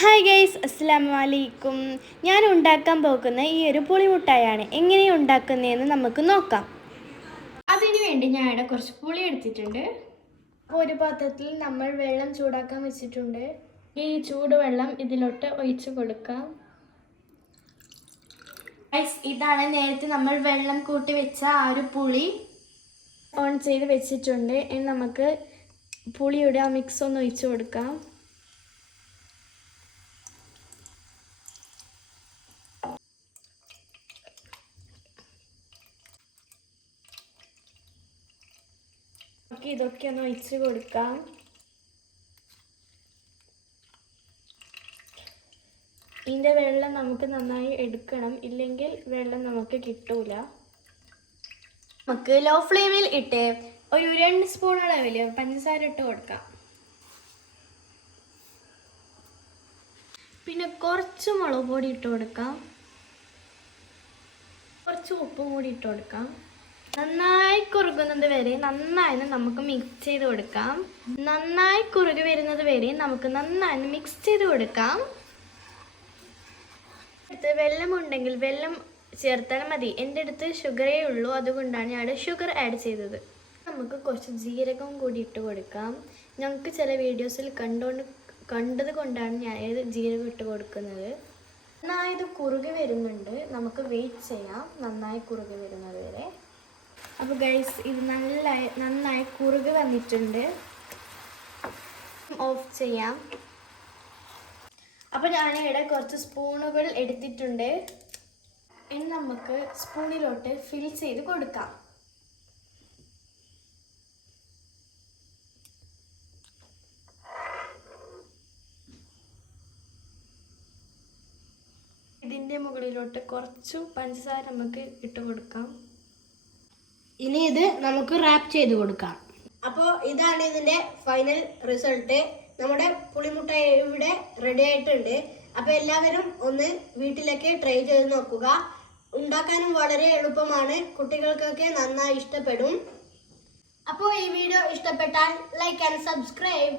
Hi guys, അസ്സലാമു അലൈക്കും. ഞാൻ ഉണ്ടാക്കാൻ പോകുന്ന ഈ ഒരു പുളിമുട്ടായാണ്. എങ്ങനെയാണ് ഉണ്ടാക്കുന്നതെന്ന് നമുക്ക് നോക്കാം. അതിനു വേണ്ടി ഞാൻ ഇവിടെ കുറച്ച് പുളി എടുത്തിട്ടുണ്ട്. ഒരു പാത്രത്തിൽ നമ്മൾ വെള്ളം ചൂടാക്കാൻ വെച്ചിട്ടുണ്ട്. ഈ ചൂടുവെള്ളം ഇതിലോട്ട് ഒഴിച്ചു കൊടുക്കാം. ഗൈസ്, ഇതാണ് നേരത്തെ നമ്മൾ വെള്ളം കൂട്ടി വെച്ച ആ ഒരു പുളി ഓൺ ചെയ്ത് വെച്ചിട്ടുണ്ട്. ഇനി നമുക്ക് പുളിയുടെ ആ മിക്സ് ഒന്ന് ഒഴിച്ചു കൊടുക്കാം. ഇതൊക്കെ ഒന്ന് ഒഴിച്ച് കൊടുക്കാം. ഇതിൻ്റെ വെള്ളം നമുക്ക് നന്നായി എടുക്കണം, ഇല്ലെങ്കിൽ വെള്ളം നമുക്ക് കിട്ടൂല. നമുക്ക് ലോ ഫ്ലെയിമിൽ ഇട്ട് ഒരു 2 സ്പൂൺ അളവിൽ പഞ്ചസാര ഇട്ട് കൊടുക്കാം. പിന്നെ കുറച്ച് മുളക് പൊടി ഇട്ട് കൊടുക്കാം. കുറച്ച് ഉപ്പും കൂടി ഇട്ട് കൊടുക്കാം. നന്നായി കുറുകുന്നത് വരെ നന്നായി നമുക്ക് മിക്സ് ചെയ്ത് കൊടുക്കാം. നന്നായി കുറുകി വരുന്നത് വരെ നമുക്ക് നന്നായി മിക്സ് ചെയ്ത് കൊടുക്കാം. അടുത്ത് വെള്ളമുണ്ടെങ്കിൽ വെള്ളം ചേർത്താൽ മതി. എൻ്റെ അടുത്ത് ഷുഗറേ ഉള്ളൂ, അതുകൊണ്ടാണ് ഞാൻ ഷുഗർ ആഡ് ചെയ്തത്. നമുക്ക് കുറച്ച് ജീരകം കൂടി ഇട്ട് കൊടുക്കാം. ഞങ്ങൾക്ക് ചില വീഡിയോസിൽ കണ്ടത് കൊണ്ടാണ് ഞാൻ ജീരകം ഇട്ട് കൊടുക്കുന്നത്. നന്നായി ഇത് കുറുകി വരുന്നുണ്ട്. നമുക്ക് വെയിറ്റ് ചെയ്യാം നന്നായി കുറുകി വരുന്നത് വരെ. അപ്പോൾ ഗൈസ്, ഇത് നന്നായി കുറുകി വന്നിട്ടുണ്ട്. ഓഫ് ചെയ്യാം. അപ്പോൾ ഞാനിവിടെ കുറച്ച് സ്പൂണുകൾ എടുത്തിട്ടുണ്ട്. ഇനി നമുക്ക് സ്പൂണിലോട്ട് ഫിൽ ചെയ്ത് കൊടുക്കാം. ഇതിൻ്റെ മുകളിലോട്ട് കുറച്ച് പഞ്ചസാര നമുക്ക് ഇട്ട് കൊടുക്കാം. ഇനി ഇത് നമുക്ക് റാപ്പ് ചെയ്ത് കൊടുക്കാം. അപ്പോൾ ഇതാണ് ഇതിൻ്റെ ഫൈനൽ റിസൾട്ട്. നമ്മുടെ പുളിമുട്ടായി ഇവിടെ റെഡി ആയിട്ടുണ്ട്. അപ്പോൾ എല്ലാവരും ഒന്ന് വീട്ടിലേക്ക് ട്രൈ ചെയ്ത് നോക്കുക. ഉണ്ടാക്കാനും വളരെ എളുപ്പമാണ്. കുട്ടികൾക്കൊക്കെ നന്നായി ഇഷ്ടപ്പെടും. അപ്പോൾ ഈ വീഡിയോ ഇഷ്ടപ്പെട്ടാൽ ലൈക്ക് ആൻഡ് സബ്സ്ക്രൈബ്.